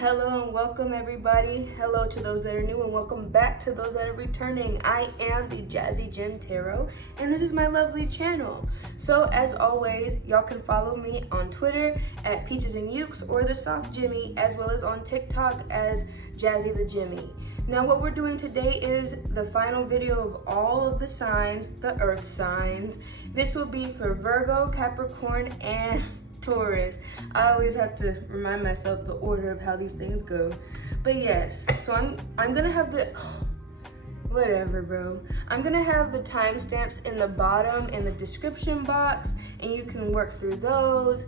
Hello and welcome everybody. Hello to those that are new and welcome back to those that are returning. I am the Jazzy Jim Tarot and this is my lovely channel. So as always, y'all can follow me on Twitter at Peaches and Ukes or the Soft Jimmy, as well as on TikTok as Jazzy the Jimmy. Now what we're doing today is the final video of all of the signs, the earth signs. This will be for Virgo, Capricorn, and Taurus. I always have to remind myself the order of how these things go. But yes, so I'm gonna have the whatever, bro. I'm gonna have the timestamps in the bottom in the description box, and you can work through those.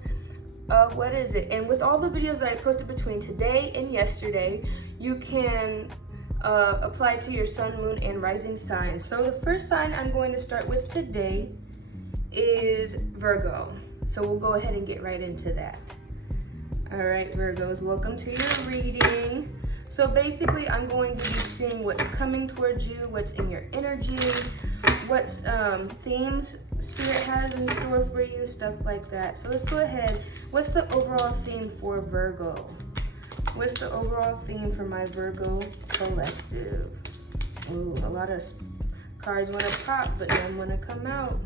What is it? And with all the videos that I posted between today and yesterday, you can apply to your sun, moon, and rising sign. So the first sign I'm going to start with today is Virgo. So we'll go ahead and get right into that. All right, Virgos, welcome to your reading. So basically, I'm going to be seeing what's coming towards you, what's in your energy, what themes Spirit has in store for you, stuff like that. So let's go ahead. What's the overall theme for Virgo? What's the overall theme for my Virgo collective? Ooh, a lot of cards want to pop, but none want to come out.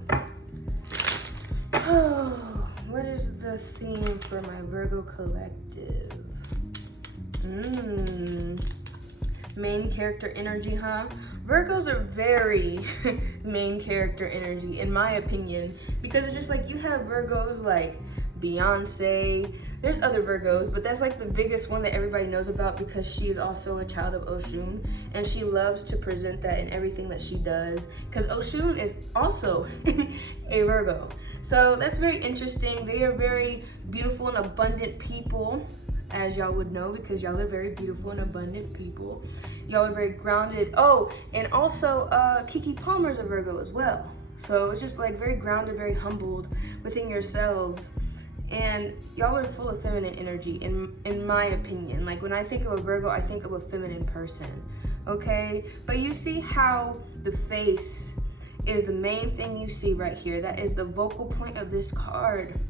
Oh, what is the theme for my Virgo collective? Main character energy, huh? Virgos are very main character energy, in my opinion, because it's just like you have Virgos like Beyonce. There's other Virgos, but that's like the biggest one that everybody knows about because she's also a child of Oshun, and she loves to present that in everything that she does because Oshun is also a Virgo. So that's very interesting. They are very beautiful and abundant people, as y'all would know, because y'all are very beautiful and abundant people. Y'all are very grounded. Oh, and also Kiki Palmer's a Virgo as well. So it's just like very grounded, very humbled within yourselves. And y'all are full of feminine energy, in my opinion. Like when I think of a Virgo, I think of a feminine person, okay? But you see how the face is the main thing you see right here. That is the focal point of this card.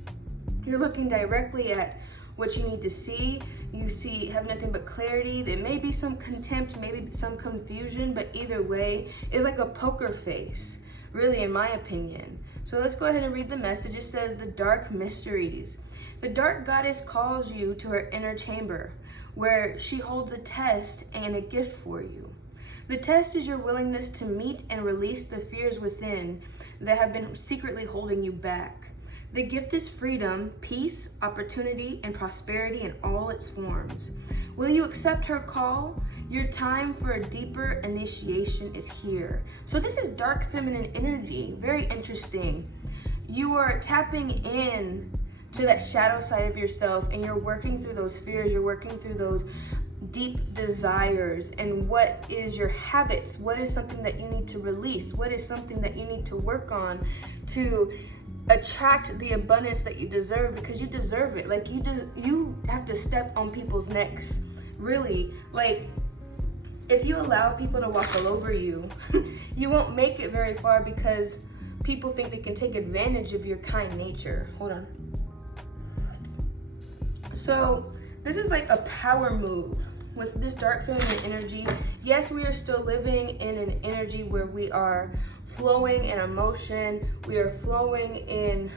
You're looking directly at what you need to see. You see, have nothing but clarity. There may be some contempt, maybe some confusion, but either way, it's like a poker face, really, in my opinion. So let's go ahead and read the message. It says, the dark mysteries. The dark goddess calls you to her inner chamber, where she holds a test and a gift for you. The test is your willingness to meet and release the fears within that have been secretly holding you back. The gift is freedom, peace, opportunity, and prosperity in all its forms. Will you accept her call? Your time for a deeper initiation is here. So this is dark feminine energy. Very interesting. You are tapping in to that shadow side of yourself, and you're working through those fears. You're working through those deep desires, and what is your habits? What is something that you need to release? What is something that you need to work on to attract the abundance that you deserve, because you deserve it. Like you have to step on people's necks, really. Like if you allow people to walk all over you, you won't make it very far because people think they can take advantage of your kind nature. Hold on. So this is like a power move with this dark feminine energy. Yes, we are still living in an energy where we are flowing in emotion. We are flowing in,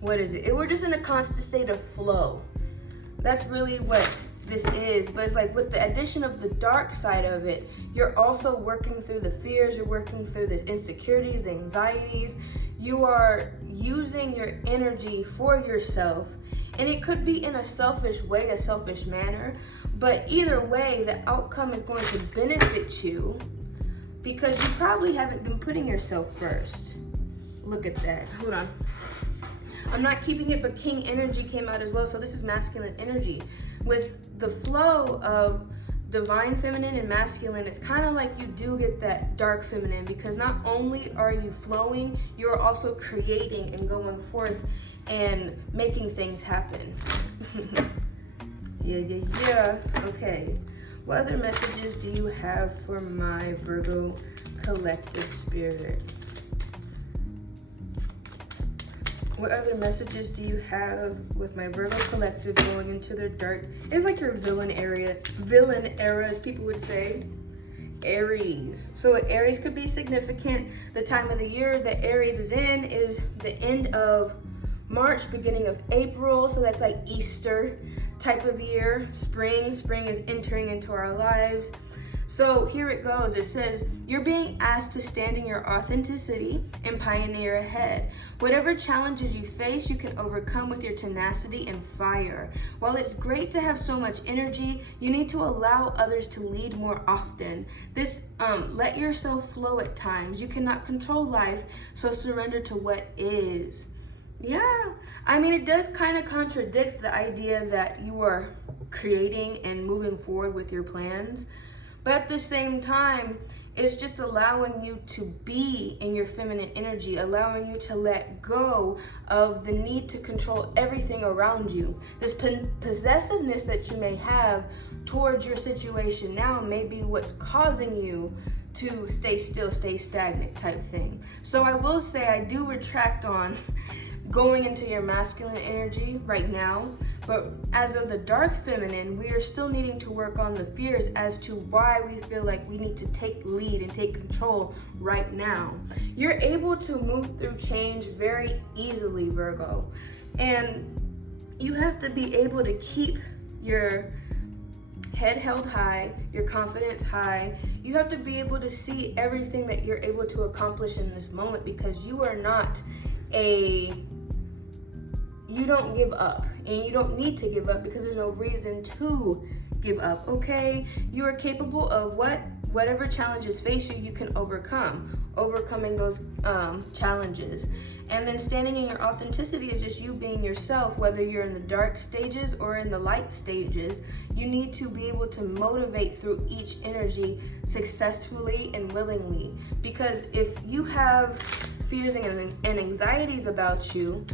what is it? We're just in a constant state of flow. That's really what this is. But it's like with the addition of the dark side of it, you're also working through the fears. You're working through the insecurities, the anxieties. You are using your energy for yourself. And it could be in a selfish way, a selfish manner. But either way, the outcome is going to benefit you, because you probably haven't been putting yourself first. Look at that. Hold on. I'm not keeping it, but King energy came out as well. So this is masculine energy. With the flow of divine feminine and masculine, it's kind of like you do get that dark feminine, because not only are you flowing, you're also creating and going forth and making things happen. Yeah. Okay. What other messages do you have for my Virgo collective spirit? What other messages do you have with my Virgo collective going into their dark? It's like your villain era, as people would say. Aries. So Aries could be significant. The time of the year that Aries is in is the end of March, beginning of April. So that's like Easter type of year. Spring is entering into our lives. So here it goes. It says, you're being asked to stand in your authenticity and pioneer ahead. Whatever challenges you face, you can overcome with your tenacity and fire. While it's great to have so much energy, you need to allow others to lead more often. Let yourself flow at times. You cannot control life, so surrender to what is. Yeah, I mean, it does kind of contradict the idea that you are creating and moving forward with your plans. But at the same time, it's just allowing you to be in your feminine energy, allowing you to let go of the need to control everything around you. This possessiveness that you may have towards your situation now may be what's causing you to stay still, stay stagnant type thing. So I will say I do retract on going into your masculine energy right now, but as of the dark feminine, we are still needing to work on the fears as to why we feel like we need to take lead and take control right now. You're able to move through change very easily, Virgo, and you have to be able to keep your head held high, your confidence high. You have to be able to see everything that you're able to accomplish in this moment, because you are not you don't give up, and you don't need to give up because there's no reason to give up, okay? You are capable of whatever challenges face you, you can overcoming those challenges. And then standing in your authenticity is just you being yourself, whether you're in the dark stages or in the light stages. You need to be able to motivate through each energy successfully and willingly, because if you have fears and anxieties about you,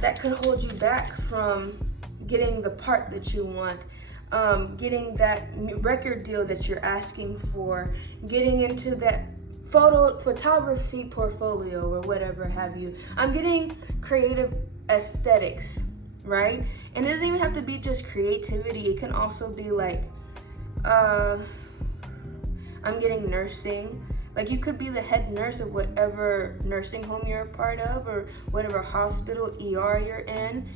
that could hold you back from getting the part that you want, getting that record deal that you're asking for, getting into that photography portfolio or whatever have you. I'm getting creative aesthetics, right? And it doesn't even have to be just creativity. It can also be like, I'm getting nursing. Like, you could be the head nurse of whatever nursing home you're a part of, or whatever hospital, ER you're in.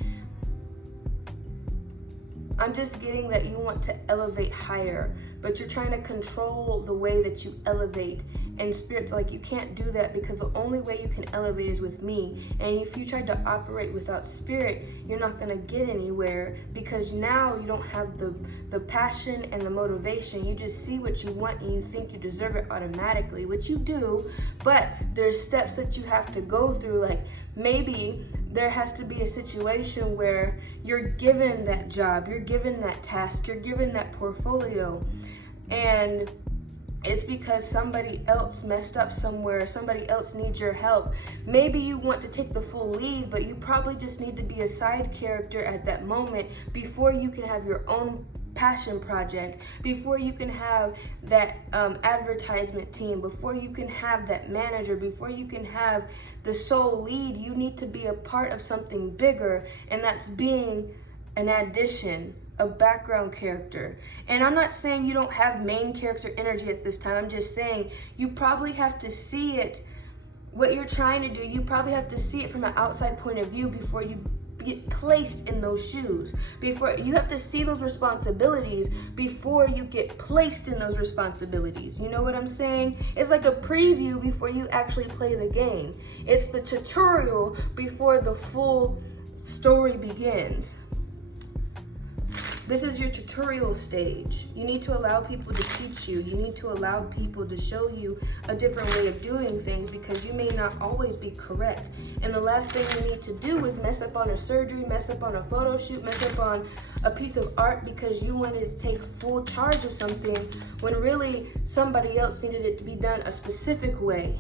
I'm just getting that you want to elevate higher, but you're trying to control the way that you elevate. And Spirit's like, you can't do that, because the only way you can elevate is with me. And if you try to operate without Spirit, you're not going to get anywhere, because now you don't have the passion and the motivation. You just see what you want and you think you deserve it automatically, which you do, but there's steps that you have to go through. Like, maybe there has to be a situation where you're given that job, you're given that task, you're given that portfolio, and it's because somebody else messed up somewhere, somebody else needs your help. Maybe you want to take the full lead, but you probably just need to be a side character at that moment before you can have your own passion project, before you can have that advertisement team, before you can have that manager, before you can have the sole lead. You need to be a part of something bigger, and that's being an addition, a background character. And I'm not saying you don't have main character energy at this time. I'm just saying you probably have to see it, what you're trying to do, you probably have to see it from an outside point of view before you get placed in those shoes. Before you have to see those responsibilities before you get placed in those responsibilities. You know what I'm saying? It's like a preview before you actually play the game. It's the tutorial before the full story begins. This is your tutorial stage. You need to allow people to teach you. You need to allow people to show you a different way of doing things, because you may not always be correct. And the last thing you need to do is mess up on a surgery, mess up on a photo shoot, mess up on a piece of art because you wanted to take full charge of something when really somebody else needed it to be done a specific way,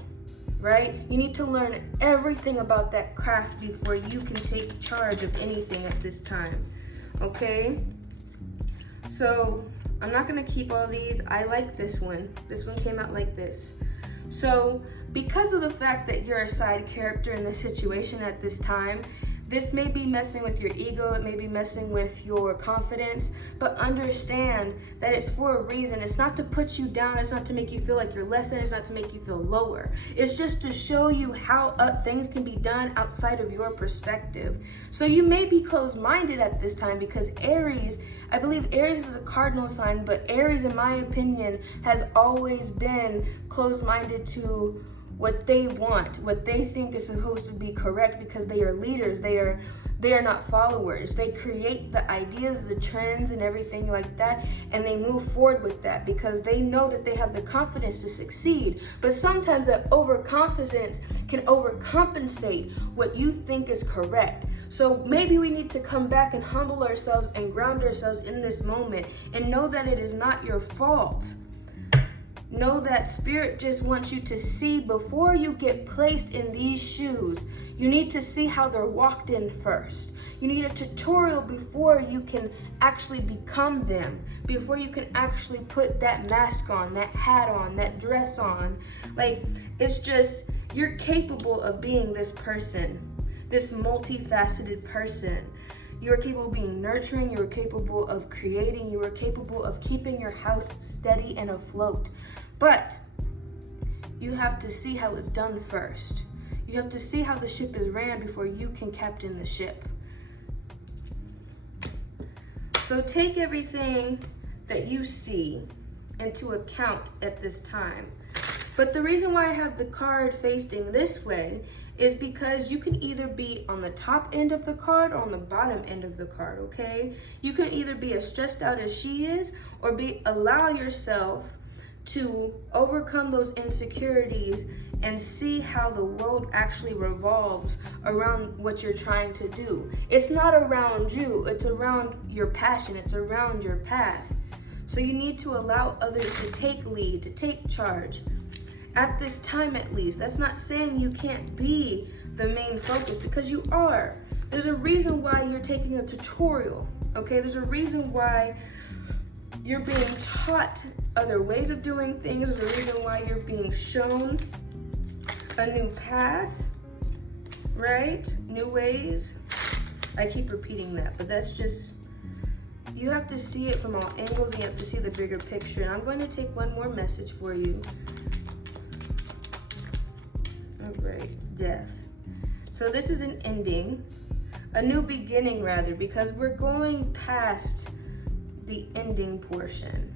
right? You need to learn everything about that craft before you can take charge of anything at this time, okay? So I'm not gonna keep all these. I like this one. This one came out like this. So because of the fact that you're a side character in this situation at this time, this may be messing with your ego, it may be messing with your confidence, but understand that it's for a reason. It's not to put you down, it's not to make you feel like you're less than, it's not to make you feel lower. It's just to show you how things can be done outside of your perspective. So you may be closed-minded at this time because Aries, I believe Aries is a cardinal sign, but Aries, in my opinion, has always been closed-minded to what they want, what they think is supposed to be correct, because they are leaders, they are not followers. They create the ideas, the trends, and everything like that, and they move forward with that because they know that they have the confidence to succeed. But sometimes that overconfidence can overcompensate what you think is correct. So maybe we need to come back and humble ourselves and ground ourselves in this moment and know that it is not your fault. Know that Spirit just wants you to see before you get placed in these shoes. You need to see how they're walked in first. You need a tutorial before you can actually become them, before you can actually put that mask on, that hat on, that dress on. Like, it's just, you're capable of being this person, this multifaceted person. You are capable of being nurturing, you are capable of creating, you are capable of keeping your house steady and afloat. But you have to see how it's done first. You have to see how the ship is ran before you can captain the ship. So take everything that you see into account at this time. But the reason why I have the card facing this way is because you can either be on the top end of the card or on the bottom end of the card, okay? You can either be as stressed out as she is, or allow yourself to overcome those insecurities and see how the world actually revolves around what you're trying to do. It's not around you, it's around your passion, it's around your path. So you need to allow others to take lead, to take charge. At this time, at least. That's not saying you can't be the main focus, because you are. There's a reason why you're taking a tutorial, okay? There's a reason why you're being taught other ways of doing things. There's a reason why you're being shown a new path, right? New ways. I keep repeating that, but that's just, you have to see it from all angles, and you have to see the bigger picture. And I'm going to take one more message for you. Right, death. So this is an ending, a new beginning rather, because we're going past the ending portion.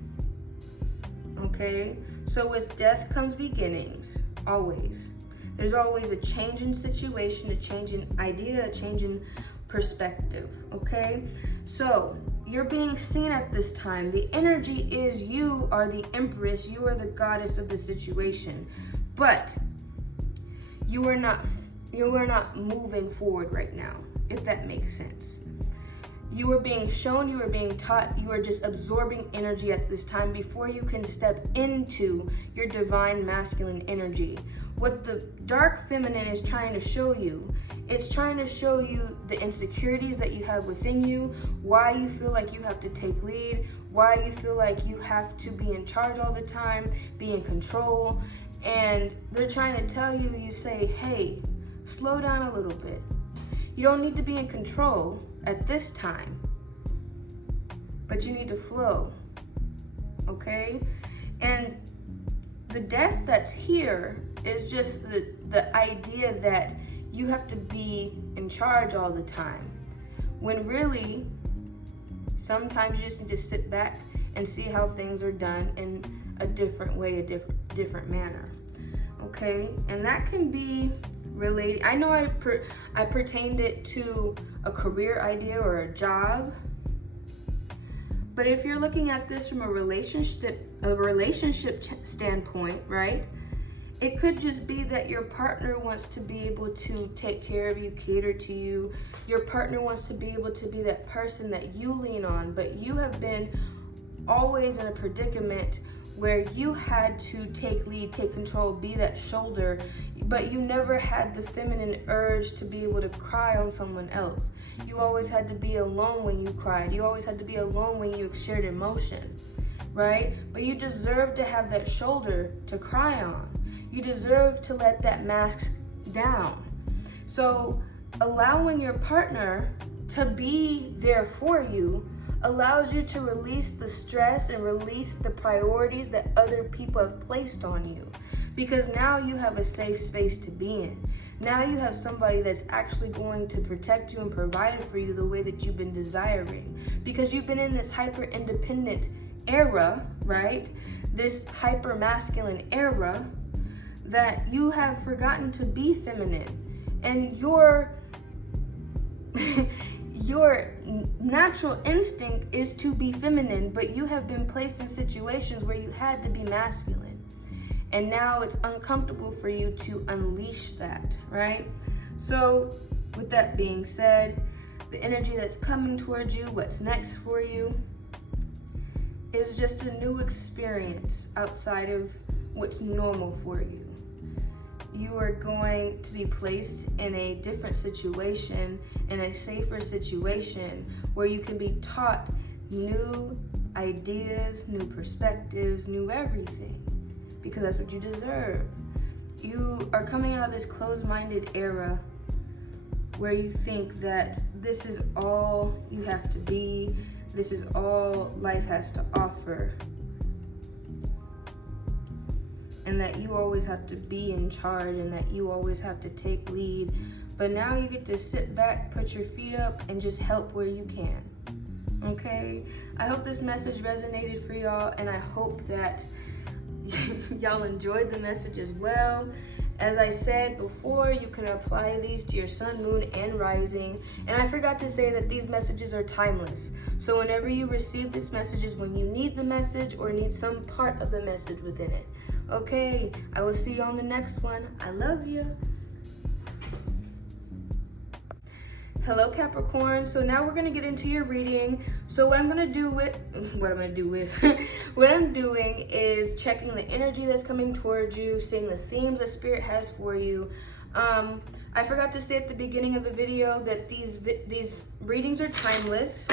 Okay? So with death comes beginnings, always. There's always a change in situation, a change in idea, a change in perspective. Okay? So you're being seen at this time. The energy is you are the empress, you are the goddess of the situation. But you are not moving forward right now, if that makes sense. You are being shown, you are being taught, you are just absorbing energy at this time before you can step into your divine masculine energy. What the dark feminine is trying to show you, it's trying to show you the insecurities that you have within you, why you feel like you have to take lead, why you feel like you have to be in charge all the time, be in control. And they're trying to tell you, you say, hey, slow down a little bit. You don't need to be in control at this time, but you need to flow, okay? And the death that's here is just the idea that you have to be in charge all the time, when really, sometimes you just need to sit back and see how things are done in a different way, a different manner. Okay, and that can be related. I know I pertained it to a career idea or a job, but if you're looking at this from a relationship standpoint, right? It could just be that your partner wants to be able to take care of you, cater to you. Your partner wants to be able to be that person that you lean on, but you have been always in a predicament where you had to take lead, take control, be that shoulder, but you never had the feminine urge to be able to cry on someone else. You always had to be alone when you cried. You always had to be alone when you shared emotion, right? But you deserve to have that shoulder to cry on. You deserve to let that mask down. So allowing your partner to be there for you allows you to release the stress and release the priorities that other people have placed on you. Because now you have a safe space to be in. Now you have somebody that's actually going to protect you and provide for you the way that you've been desiring. Because you've been in this hyper-independent era, right? This hyper-masculine era that you have forgotten to be feminine. And your natural instinct is to be feminine, but you have been placed in situations where you had to be masculine. And now it's uncomfortable for you to unleash that, right? So with that being said, the energy that's coming towards you, what's next for you, is just a new experience outside of what's normal for you. You are going to be placed in a different situation, in a safer situation, where you can be taught new ideas, new perspectives, new everything, because that's what you deserve. You are coming out of this closed-minded era where you think that this is all you have to be, this is all life has to offer, and that you always have to be in charge and that you always have to take lead. But now you get to sit back, put your feet up, and just help where you can. Okay? I hope this message resonated for y'all, and I hope that y'all enjoyed the message as well. As I said before, you can apply these to your sun, moon, and rising. And I forgot to say that these messages are timeless. So whenever you receive these messages, when you need the message or need some part of the message within it. Okay, I will see you on the next one. I love you. Hello, Capricorn. So now we're gonna get into your reading. So what I'm doing is checking the energy that's coming towards you, seeing the themes that Spirit has for you. I forgot to say at the beginning of the video that these readings are timeless.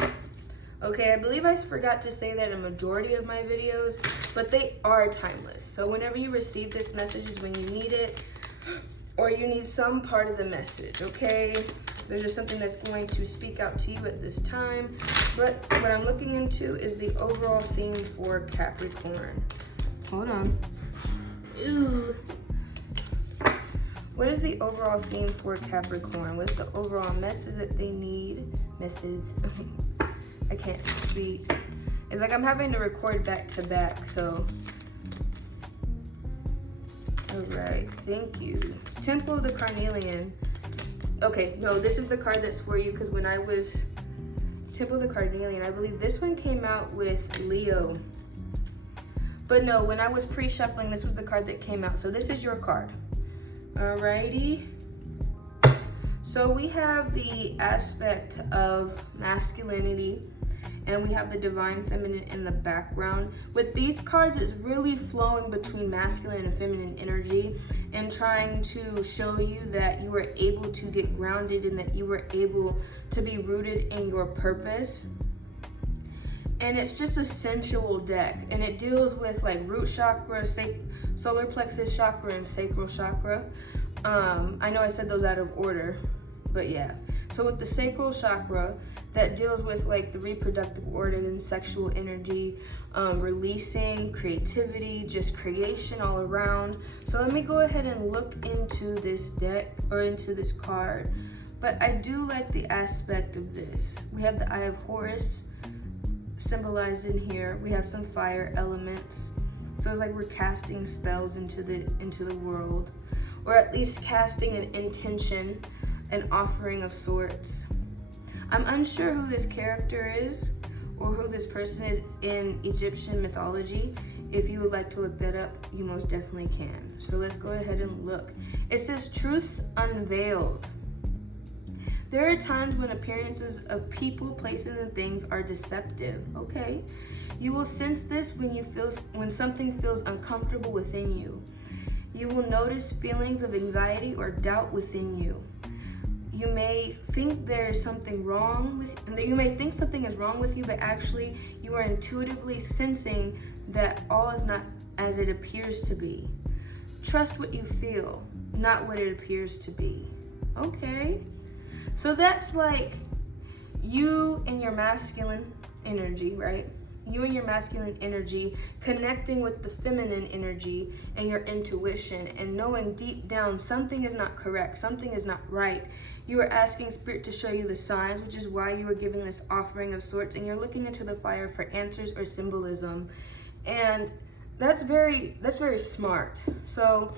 Okay, I believe I forgot to say that in a majority of my videos, but they are timeless. So whenever you receive this message is when you need it, or you need some part of the message, okay? There's just something that's going to speak out to you at this time. But what I'm looking into is the overall theme for Capricorn. Hold on. Ooh. What is the overall theme for Capricorn? What's the overall message that they need? Message. I can't speak. It's like I'm having to record back to back, so. All right, thank you. Temple of the Carnelian. Okay, no, this is the card that's for you, because when I was Temple of the Carnelian, I believe this one came out with Leo. But no, when I was pre-shuffling, this was the card that came out. So this is your card. Alrighty. So we have the aspect of masculinity, and we have the divine feminine in the background. With these cards, it's really flowing between masculine and feminine energy and trying to show you that you were able to get grounded and that you were able to be rooted in your purpose. And it's just a sensual deck, and it deals with like root chakra, solar plexus chakra, and sacral chakra. I know I said those out of order, but yeah. So with the sacral chakra, that deals with like the reproductive organs, sexual energy, releasing, creativity, just creation all around. So let me go ahead and look into this deck, or into this card. But I do like the aspect of this. We have the Eye of Horus symbolized in here. We have some fire elements. So it's like we're casting spells into the world, or at least casting an intention, an offering of sorts. I'm unsure who this character is or who this person is in Egyptian mythology. If you would like to look that up, you most definitely can. So let's go ahead and look. It says truths unveiled. There are times when appearances of people, places, and things are deceptive. Okay. You will sense this when something feels uncomfortable within you. You will notice feelings of anxiety or doubt within you. you may think there's something wrong with, and you may think something is wrong with you, but actually you are intuitively sensing that all is not as it appears to be. Trust what you feel, not what it appears to be. Okay. So that's like you and your masculine energy, right? You and your masculine energy connecting with the feminine energy and your intuition, and knowing deep down something is not correct, something is not right. You are asking Spirit to show you the signs, which is why you are giving this offering of sorts, and you're looking into the fire for answers or symbolism. And that's very smart. So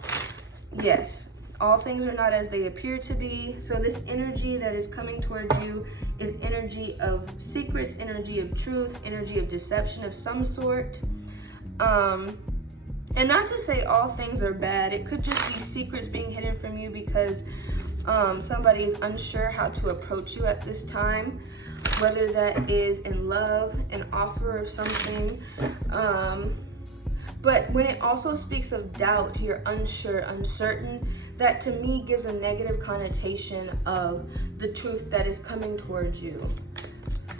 yes, all things are not as they appear to be. So this energy that is coming towards you is energy of secrets, energy of truth, energy of deception of some sort. And not to say all things are bad. It could just be secrets being hidden from you because somebody is unsure how to approach you at this time, whether that is in love, an offer of something. But when it also speaks of doubt, you're unsure, uncertain, that to me gives a negative connotation of the truth that is coming towards you.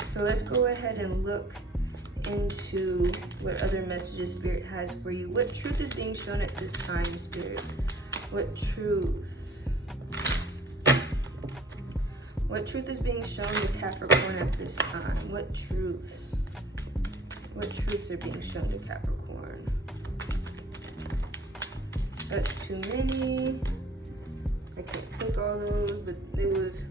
So let's go ahead and look into what other messages Spirit has for you. What truth is being shown at this time, Spirit? What truth? What truth is being shown to Capricorn at this time? What truths? What truths are being shown to Capricorn? That's too many. I can't take all those, but it was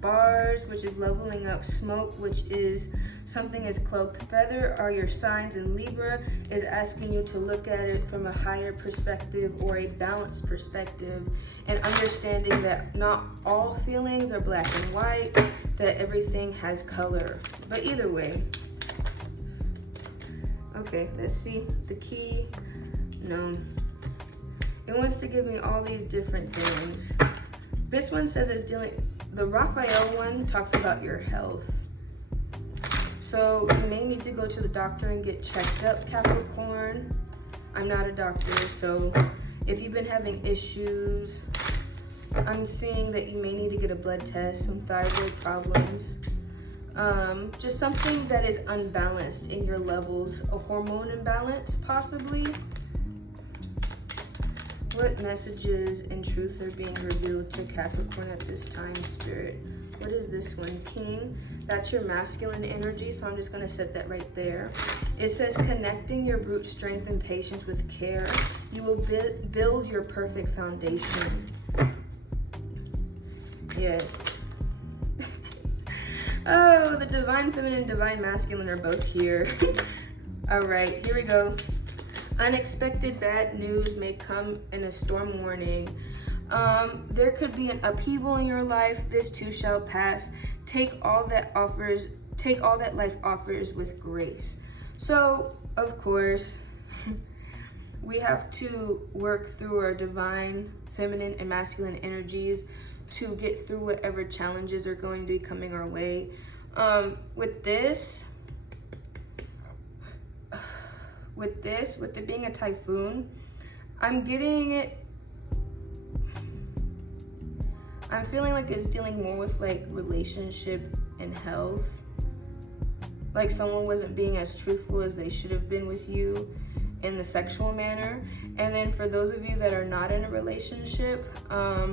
bars, which is leveling up. Smoke, which is something is cloaked. Feather are your signs, and Libra is asking you to look at it from a higher perspective or a balanced perspective, and understanding that not all feelings are black and white, that everything has color. But either way. Okay, let's see. The key. No. It wants to give me all these different things. This one says it's dealing, the Raphael one talks about your health. So you may need to go to the doctor and get checked up, Capricorn. I'm not a doctor, so if you've been having issues, I'm seeing that you may need to get a blood test, some thyroid problems. Just something that is unbalanced in your levels, a hormone imbalance possibly. What messages and truth are being revealed to Capricorn at this time, Spirit? What is this one? King. That's your masculine energy, so I'm just going to set that right there. It says connecting your brute strength and patience with care. You will build your perfect foundation. Yes. Oh, the divine feminine, divine masculine are both here. All right, here we go. Unexpected bad news may come in a storm warning. There could be an upheaval in your life. This too shall pass. Take all that life offers with grace. So, of course, we have to work through our divine feminine and masculine energies to get through whatever challenges are going to be coming our way. With it being a typhoon, I'm getting it. I'm feeling like it's dealing more with like relationship and health. Like someone wasn't being as truthful as they should have been with you in the sexual manner. And then for those of you that are not in a relationship, I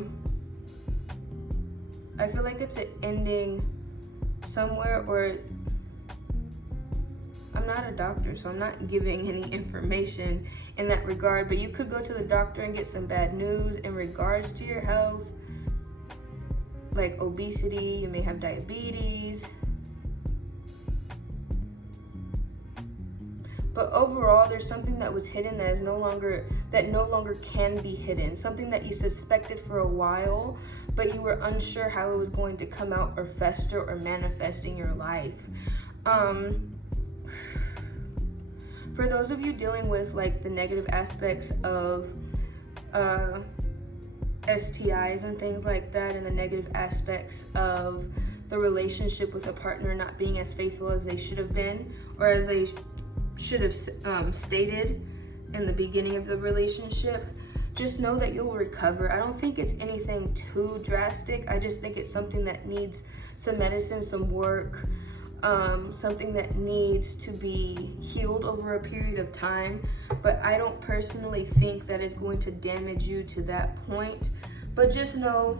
feel like it's an ending somewhere, or I'm not a doctor, so I'm not giving any information in that regard, but you could go to the doctor and get some bad news in regards to your health, like obesity. You may have diabetes. But overall, there's something that was hidden that no longer can be hidden. Something that you suspected for a while, but you were unsure how it was going to come out or fester or manifest in your life. For those of you dealing with like the negative aspects of STIs and things like that, and the negative aspects of the relationship with a partner not being as faithful as they should have been, or as they should have stated in the beginning of the relationship, just know that you'll recover. I don't think it's anything too drastic. I just think it's something that needs some medicine, some work, something that needs to be healed over a period of time. But I don't personally think that it's going to damage you to that point. But just know,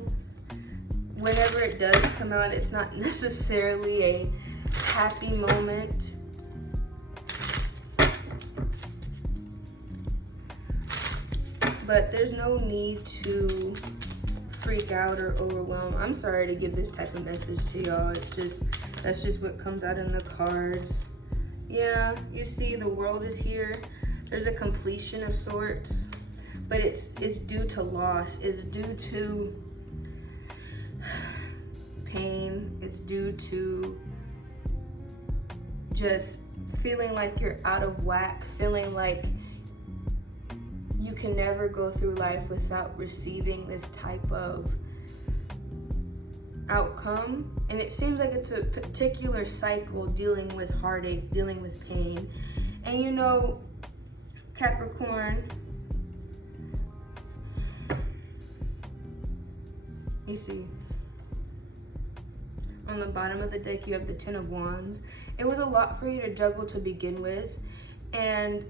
whenever it does come out, it's not necessarily a happy moment. But there's no need to freak out or overwhelm. I'm sorry to give this type of message to y'all. That's just what comes out in the cards. Yeah, you see, the world is here. There's a completion of sorts, but it's due to loss. It's due to pain. It's due to just feeling like you're out of whack, feeling like you can never go through life without receiving this type of outcome. And it seems like it's a particular cycle, dealing with heartache, dealing with pain. And you know, Capricorn, you see, on the bottom of the deck you have the Ten of Wands. It was a lot for you to juggle to begin with, and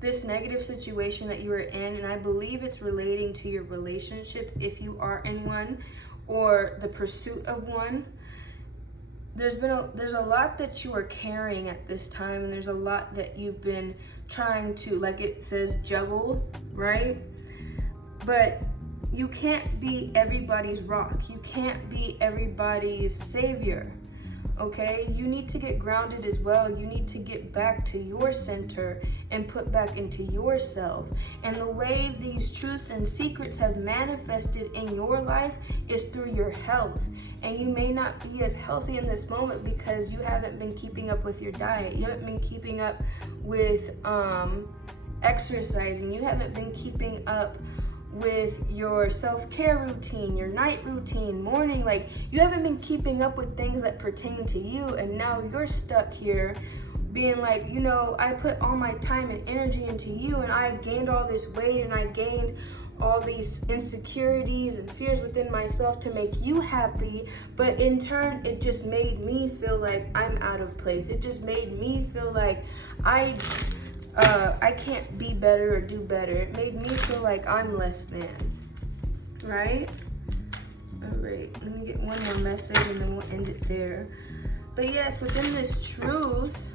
this negative situation that you were in, and I believe it's relating to your relationship if you are in one, or the pursuit of one. There's a lot that you are carrying at this time, and there's a lot that you've been trying to, like it says, juggle, right? But you can't be everybody's rock. You can't be everybody's savior. Okay, you need to get grounded as well. You need to get back to your center and put back into yourself. And the way these truths and secrets have manifested in your life is through your health. And you may not be as healthy in this moment because you haven't been keeping up with your diet. You haven't been keeping up with exercising. You haven't been keeping up with your self-care routine, your night routine, morning, like you haven't been keeping up with things that pertain to you, and now you're stuck here being like, you know, I put all my time and energy into you, and I gained all this weight, and I gained all these insecurities and fears within myself to make you happy, but in turn it just made me feel like I'm out of place. It just made me feel like I can't be better or do better. It made me feel like I'm less than, right? All right, let me get one more message and then we'll end it there. But yes, within this truth,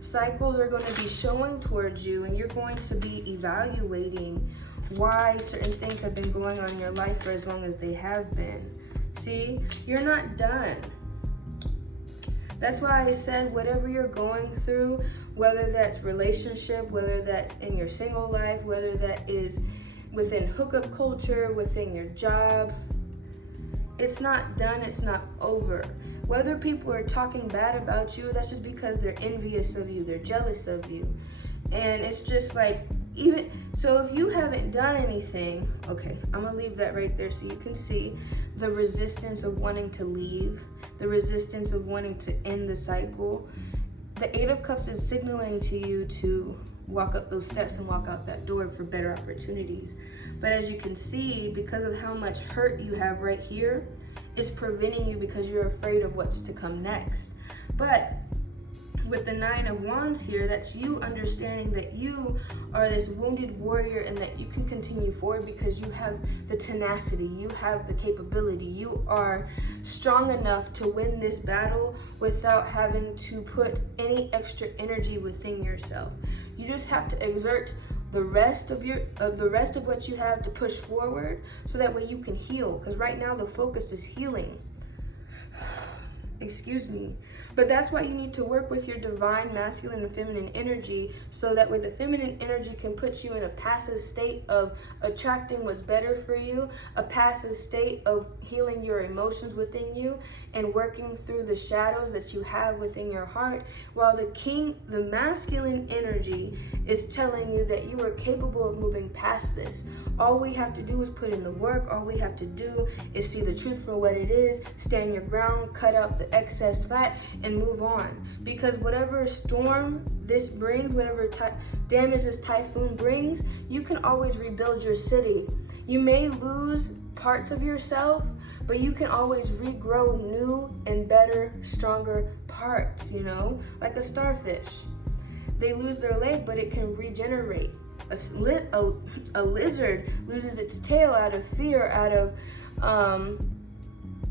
cycles are going to be showing towards you, and you're going to be evaluating why certain things have been going on in your life for as long as they have been. See, you're not done. That's why I said whatever you're going through, whether that's relationship, whether that's in your single life, whether that is within hookup culture, within your job, it's not done, it's not over. Whether people are talking bad about you, that's just because they're envious of you, they're jealous of you. And it's just like, even so, if you haven't done anything, okay, I'm gonna leave that right there so you can see the resistance of wanting to leave, the resistance of wanting to end the cycle. The Eight of Cups is signaling to you to walk up those steps and walk out that door for better opportunities. But as you can see, because of how much hurt you have right here, it's preventing you because you're afraid of what's to come next. But with the Nine of Wands here, that's you understanding that you are this wounded warrior and that you can continue forward because you have the tenacity, you have the capability, you are strong enough to win this battle without having to put any extra energy within yourself. You just have to exert the rest of what you have to push forward so that way you can heal, because right now the focus is healing. Excuse me. But that's why you need to work with your divine masculine and feminine energy, so that way the feminine energy can put you in a passive state of attracting what's better for you, a passive state of healing your emotions within you and working through the shadows that you have within your heart, while the masculine energy is telling you that you are capable of moving past this. All we have to do is put in the work. All we have to do is see the truth for what it is, stand your ground, cut out the the excess fat and move on. Because whatever storm this brings, whatever damage this typhoon brings, you can always rebuild your city. You may lose parts of yourself, but you can always regrow new and better, stronger parts, you know, like a starfish. They lose their leg, but it can regenerate. A lizard loses its tail out of fear, out of,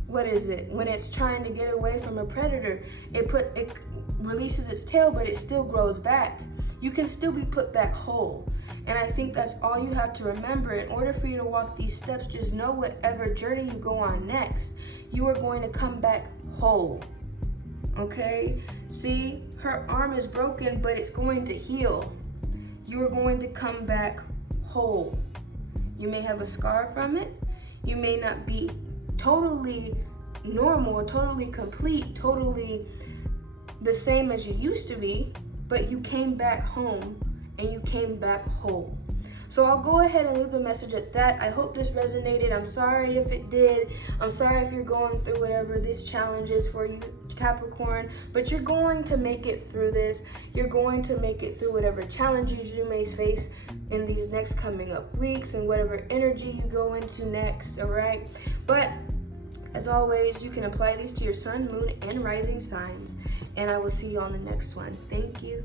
when it's trying to get away from a predator. It releases its tail, but it still grows back. You can still be put back whole. And I think that's all you have to remember. In order for you to walk these steps, just know whatever journey you go on next, you are going to come back whole. Okay? See, her arm is broken, but it's going to heal. You are going to come back whole. You may have a scar from it. You may not be totally normal, totally complete, totally the same as you used to be, but you came back home and you came back whole. So I'll go ahead and leave the message at that. I hope this resonated. I'm sorry if it did. I'm sorry if you're going through whatever this challenge is for you, Capricorn, but you're going to make it through this. You're going to make it through whatever challenges you may face in these next coming up weeks and whatever energy you go into next, all right? But as always, you can apply these to your sun, moon, and rising signs, and I will see you on the next one. Thank you.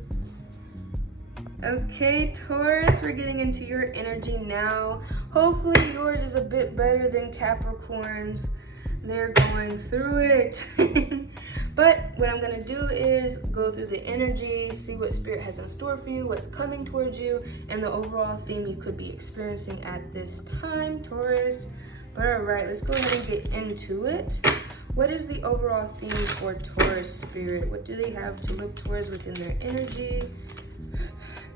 Okay, Taurus, we're getting into your energy now. Hopefully yours is a bit better than Capricorn's. They're going through it. But what I'm going to do is go through the energy, see what Spirit has in store for you, what's coming towards you, and the overall theme you could be experiencing at this time, Taurus. But all right, let's go ahead and get into it. What is the overall theme for Taurus, Spirit? What do they have to look towards within their energy?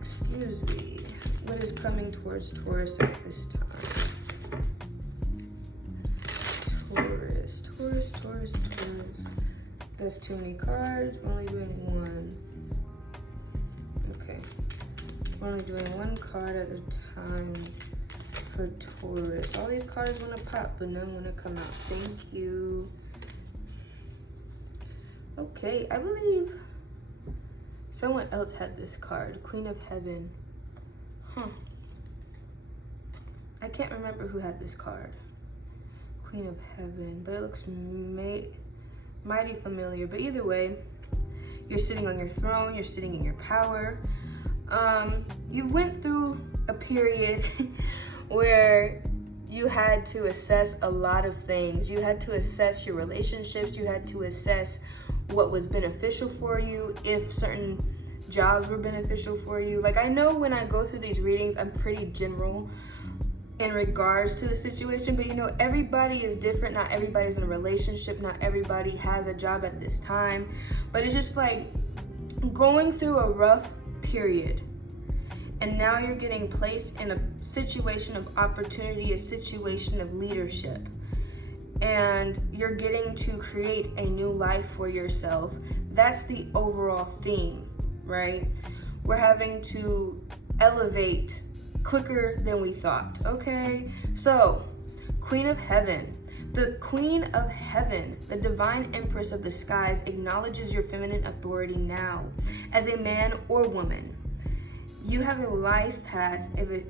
Excuse me. What is coming towards Taurus at this time? Taurus. That's too many cards. We're only doing one. Okay. We're only doing one card at a time for Taurus. All these cards want to pop, but none want to come out. Thank you. Okay, I believe someone else had this card, Queen of Heaven. I can't remember who had this card, Queen of Heaven, but it looks mighty familiar. But either way, you're sitting on your throne, you're sitting in your power. You went through a period where you had to assess a lot of things. You had to assess your relationships, you had to assess what was beneficial for you, if certain jobs were beneficial for you. Like, I know when I go through these readings, I'm pretty general in regards to the situation, but you know, everybody is different. Not everybody's in a relationship, not everybody has a job at this time, but it's just like going through a rough period, and now you're getting placed in a situation of opportunity, a situation of leadership, and you're getting to create a new life for yourself. That's the overall theme, right? We're having to elevate quicker than we thought, okay? So, Queen of Heaven. The Queen of Heaven, the divine empress of the skies, acknowledges your feminine authority now. As a man or woman, you have a life path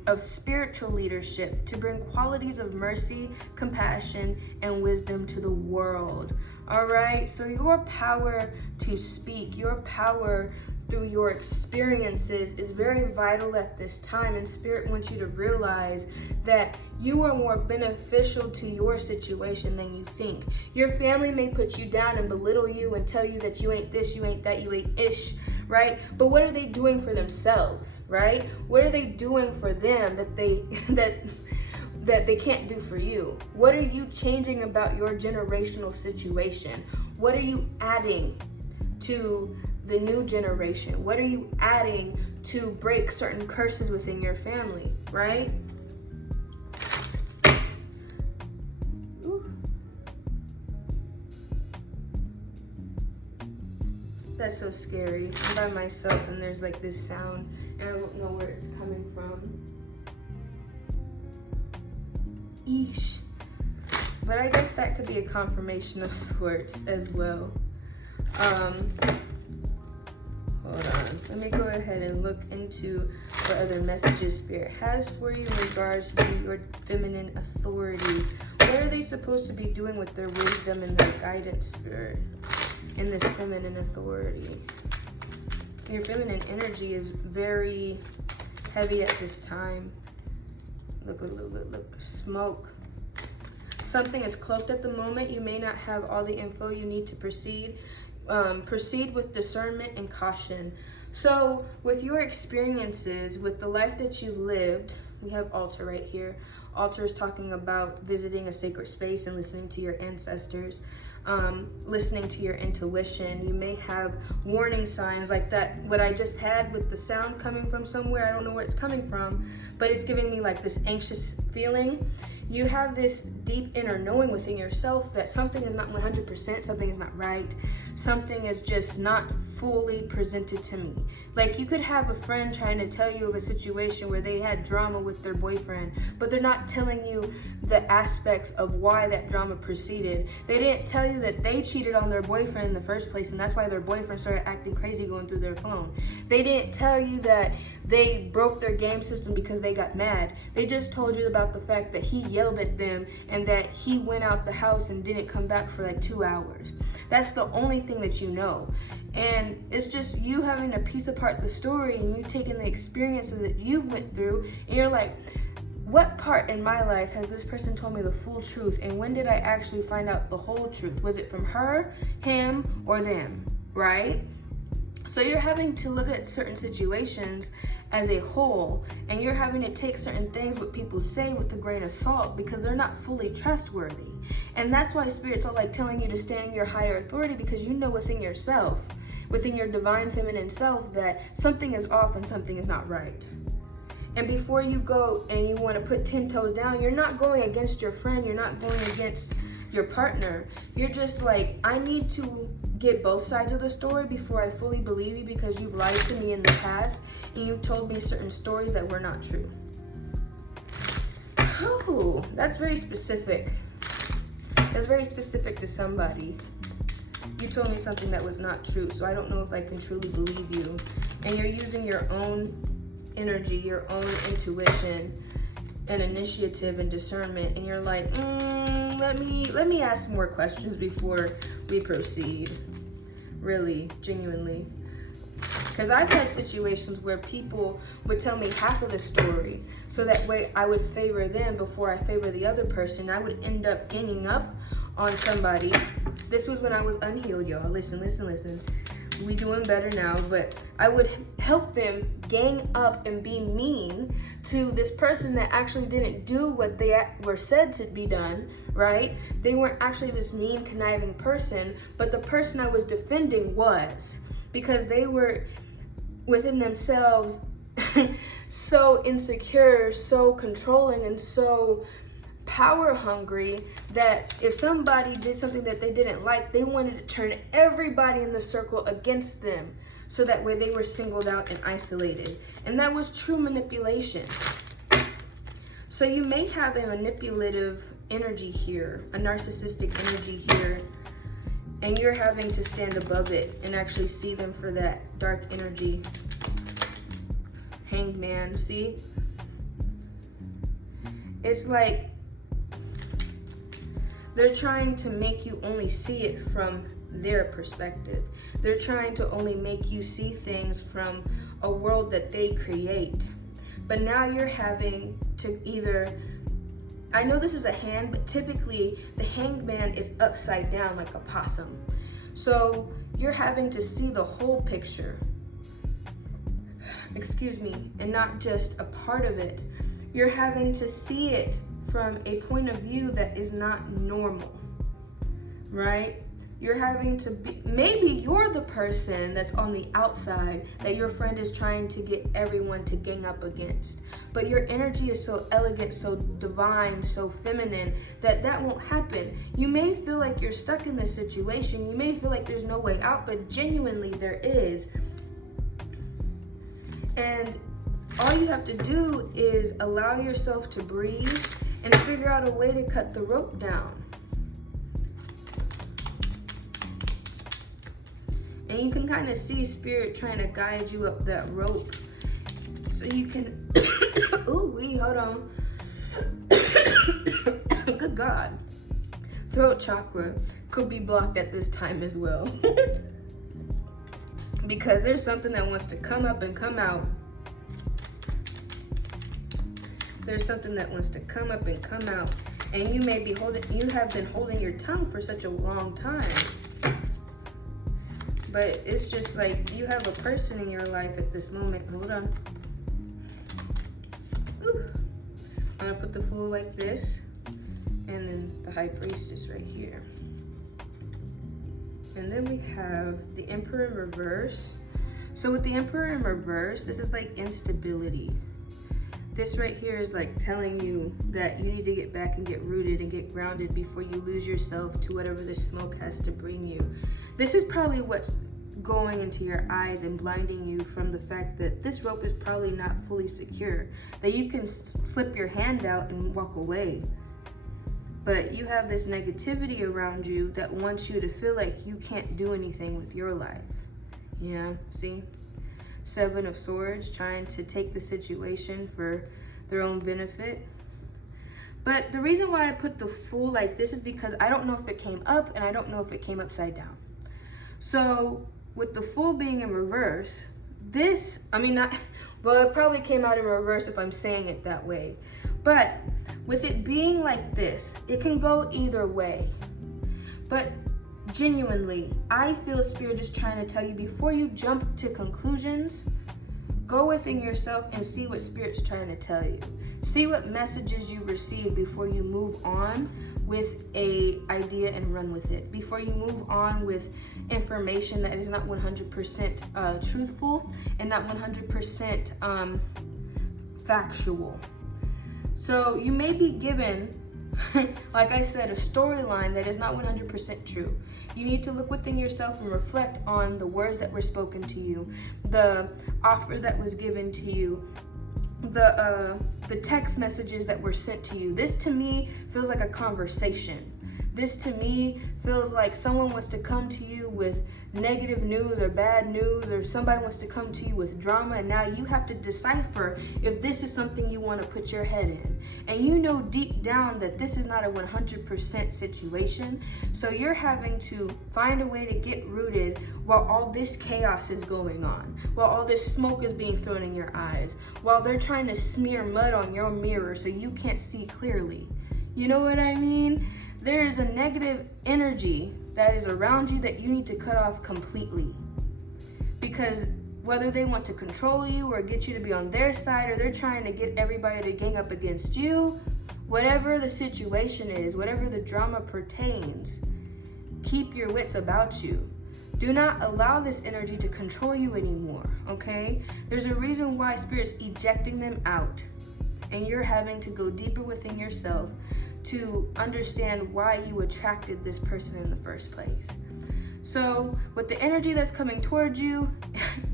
of spiritual leadership to bring qualities of mercy, compassion, and wisdom to the world. All right, so your power to speak, your power through your experiences is very vital at this time, and Spirit wants you to realize that you are more beneficial to your situation than you think. Your family may put you down and belittle you and tell you that you ain't this, you ain't that, you ain't ish, right? But what are they doing for themselves, right? What are they doing for them that they can't do for you? What are you changing about your generational situation? What are you adding to the new generation? What are you adding to break certain curses within your family, right? Ooh. That's so scary. I'm by myself and there's like this sound and I don't know where it's coming from. Eesh. But I guess that could be a confirmation of sorts as well. Hold on. Let me go ahead and look into what other messages Spirit has for you in regards to your feminine authority. What are they supposed to be doing with their wisdom and their guidance, Spirit, in this feminine authority? Your feminine energy is very heavy at this time. Look, look, look, look, look. Smoke. Something is cloaked at the moment. You may not have all the info you need to proceed. Proceed with discernment and caution. So with your experiences, with the life that you lived, we have altar right here. Altar is talking about visiting a sacred space and listening to your ancestors, listening to your intuition. You may have warning signs like that, what I just had with the sound coming from somewhere. I don't know where it's coming from, but it's giving me like this anxious feeling. You have this deep inner knowing within yourself that something is not 100%, something is not right, something is just not fully presented to me. Like you could have a friend trying to tell you of a situation where they had drama with their boyfriend, but they're not telling you the aspects of why that drama proceeded. They didn't tell you that they cheated on their boyfriend in the first place, and that's why their boyfriend started acting crazy going through their phone. They didn't tell you that they broke their game system because they got mad. They just told you about the fact that he yelled at them and that he went out the house and didn't come back for like 2 hours. That's the only thing that you know. And it's just you having to piece apart the story and you taking the experiences that you went through and you're like, what part in my life has this person told me the full truth, and when did I actually find out the whole truth? Was it from her, him, or them, right? So you're having to look at certain situations as a whole, and you're having to take certain things what people say with a grain of salt because they're not fully trustworthy. And that's why Spirit's all like telling you to stand in your higher authority, because you know within yourself, within your divine feminine self, that something is off and something is not right. And before you go and you want to put 10 toes down, you're not going against your friend, you're not going against your partner. You're just like, I need to get both sides of the story before I fully believe you, because you've lied to me in the past and you've told me certain stories that were not true. Oh, that's very specific. That's very specific to somebody. You told me something that was not true, so I don't know if I can truly believe you. And you're using your own energy, your own intuition and initiative and discernment, and you're like, let me ask more questions before we proceed. Really, genuinely. Because I've had situations where people would tell me half of the story, so that way I would favor them before I favor the other person. I would end up ganging up on somebody. This was when I was unhealed, y'all. Listen. We doing better now, but I would help them gang up and be mean to this person that actually didn't do what they were said to be done, right? They weren't actually this mean, conniving person, but the person I was defending was, because they were within themselves so insecure, so controlling, and so power hungry that if somebody did something that they didn't like, they wanted to turn everybody in the circle against them, so that way they were singled out and isolated. And that was true manipulation. So you may have a manipulative energy here, a narcissistic energy here, and you're having to stand above it and actually see them for that dark energy. Hanged man, see? It's like they're trying to make you only see it from their perspective. They're trying to only make you see things from a world that they create. But now you're having to either, I know this is a hand, but typically the hanged man is upside down like a possum. So you're having to see the whole picture. Excuse me, and not just a part of it. You're having to see it from a point of view that is not normal, right? You're having to be, maybe you're the person that's on the outside that your friend is trying to get everyone to gang up against. But your energy is so elegant, so divine, so feminine that won't happen. You may feel like you're stuck in this situation. You may feel like there's no way out, but genuinely there is. And all you have to do is allow yourself to breathe and figure out a way to cut the rope down. And you can kind of see spirit trying to guide you up that rope. So you can, ooh, hold on. Good God. Throat chakra could be blocked at this time as well. Because there's something that wants to come up and come out. There's something that wants to come up and come out. And you may be you have been holding your tongue for such a long time. But it's just like you have a person in your life at this moment. Hold on. Ooh. I'm gonna put the Fool like this. And then the High Priestess right here. And then we have the Emperor in reverse. So with the Emperor in reverse, this is like instability. This right here is like telling you that you need to get back and get rooted and get grounded before you lose yourself to whatever the smoke has to bring you. This is probably what's going into your eyes and blinding you from the fact that this rope is probably not fully secure. That you can slip your hand out and walk away. But you have this negativity around you that wants you to feel like you can't do anything with your life. Yeah, see? 7 of Swords, trying to take the situation for their own benefit. But the reason why I put the Fool like this is because I don't know if it came up and I don't know if it came upside down. So with the Fool being in reverse, this, well, it probably came out in reverse if I'm saying it that way. But with it being like this, it can go either way. But genuinely, I feel Spirit is trying to tell you before you jump to conclusions, go within yourself and see what Spirit's trying to tell you. See what messages you receive before you move on with a idea and run with it. Before you move on with information that is not 100% truthful and not 100% factual. So you may be given, like I said, a storyline that is not 100% true. You need to look within yourself and reflect on the words that were spoken to you, the offer that was given to you, the text messages that were sent to you. This to me feels like a conversation. This to me feels like someone wants to come to you with negative news or bad news, or somebody wants to come to you with drama, and now you have to decipher if this is something you want to put your head in. And you know deep down that this is not a 100% situation, so you're having to find a way to get rooted while all this chaos is going on, while all this smoke is being thrown in your eyes, while they're trying to smear mud on your mirror so you can't see clearly. You know what I mean? There is a negative energy that is around you that you need to cut off completely. Because whether they want to control you or get you to be on their side, or they're trying to get everybody to gang up against you, whatever the situation is, whatever the drama pertains, keep your wits about you. Do not allow this energy to control you anymore, okay? There's a reason why Spirit's ejecting them out, and you're having to go deeper within yourself to understand why you attracted this person in the first place. So with the energy that's coming towards you,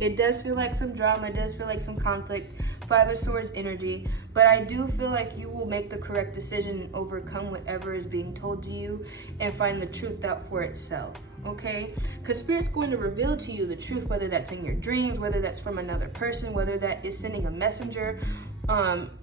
it does feel like some drama, it does feel like some conflict, 5 of Swords energy, but I do feel like you will make the correct decision and overcome whatever is being told to you and find the truth out for itself, okay? Because Spirit's going to reveal to you the truth, whether that's in your dreams, whether that's from another person, whether that is sending a messenger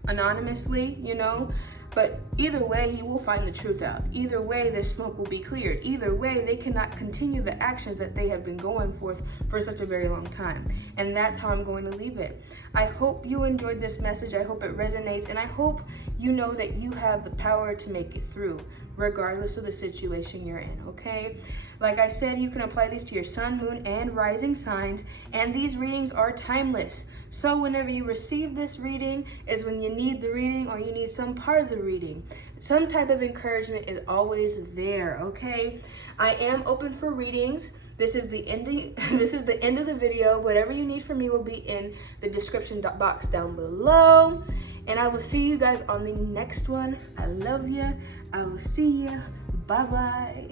anonymously, you know? But either way, you will find the truth out. Either way, the smoke will be cleared. Either way, they cannot continue the actions that they have been going forth for such a very long time. And that's how I'm going to leave it. I hope you enjoyed this message. I hope it resonates. And I hope you know that you have the power to make it through, regardless of the situation you're in, okay? Like I said, you can apply these to your sun, moon, and rising signs, and these readings are timeless. So whenever you receive this reading is when you need the reading or you need some part of the reading. Some type of encouragement is always there, okay? I am open for readings. This is the ending. This is the end of the video. Whatever you need from me will be in the description box down below. And I will see you guys on the next one. I love you. I will see you. Bye-bye.